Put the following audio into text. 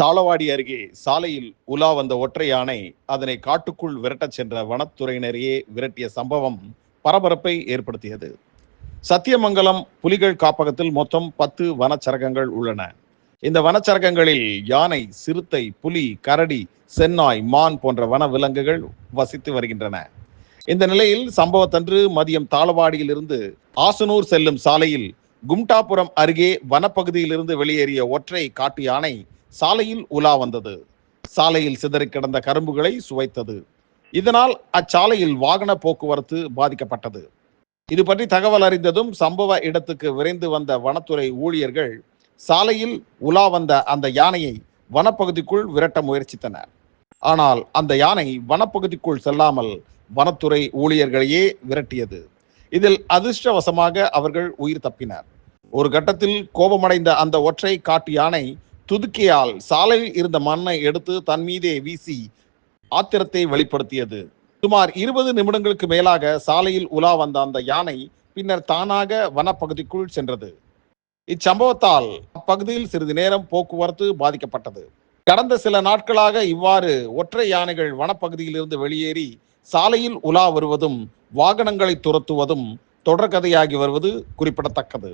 தாளவாடி அருகே சாலையில் உலா வந்த ஒற்றை யானை அதனை காட்டுக்குள் விரட்டச் சென்ற வனத்துறையினரையே விரட்டிய சம்பவம் பரபரப்பை ஏற்படுத்தியது. சத்தியமங்கலம் புலிகள் காப்பகத்தில் மொத்தம் பத்து வனச்சரகங்கள் உள்ளன. இந்த வனச்சரகங்களில் யானை சிறுத்தை புலி கரடி சென்னாய் மான் போன்ற வன விலங்குகள் வசித்து வருகின்றன. இந்த நிலையில் சம்பவத்தன்று மதியம் தாளவாடியில் இருந்து ஆசனூர் செல்லும் சாலையில் கும்டாபுரம் அருகே வனப்பகுதியிலிருந்து வெளியேறிய ஒற்றை காட்டு யானை சாலையில் உலா வந்தது. சாலையில் சிதறி கிடந்த கரும்புகளை சுவைத்தது. இதனால் அச்சாலையில் வாகன போக்குவரத்து பாதிக்கப்பட்டது. இது பற்றி தகவல் அறிந்ததும் சம்பவ இடத்துக்கு விரைந்து வந்த வனத்துறை ஊழியர்கள் சாலையில் உலா வந்த அந்த யானையை வனப்பகுதிக்குள் விரட்ட முயற்சித்தனர். ஆனால் அந்த யானை வனப்பகுதிக்குள் செல்லாமல் வனத்துறை ஊழியர்களையே விரட்டியது. இதில் அதிர்ஷ்டவசமாக அவர்கள் உயிர் தப்பினர். ஒரு கட்டத்தில் கோபமடைந்த அந்த ஒற்றை காட்டு யானை துதுக்கியால் சாலையில் இருந்த மண்ணை எடுத்து தன் மீதே வீசி ஆத்திரத்தை வெளிப்படுத்தியது. சுமார் இருபது நிமிடங்களுக்கு மேலாக சாலையில் உலா வந்த அந்த யானை பின்னர் தானாக வனப்பகுதிக்குள் சென்றது. இச்சம்பவத்தால் அப்பகுதியில் சிறிது நேரம் போக்குவரத்து பாதிக்கப்பட்டது. கடந்த சில நாட்களாக இவ்வாறு ஒற்றை யானைகள் வனப்பகுதியிலிருந்து வெளியேறி சாலையில் உலா வருவதும் வாகனங்களை துரத்துவதும் தொடர்கதையாகி வருவது குறிப்பிடத்தக்கது.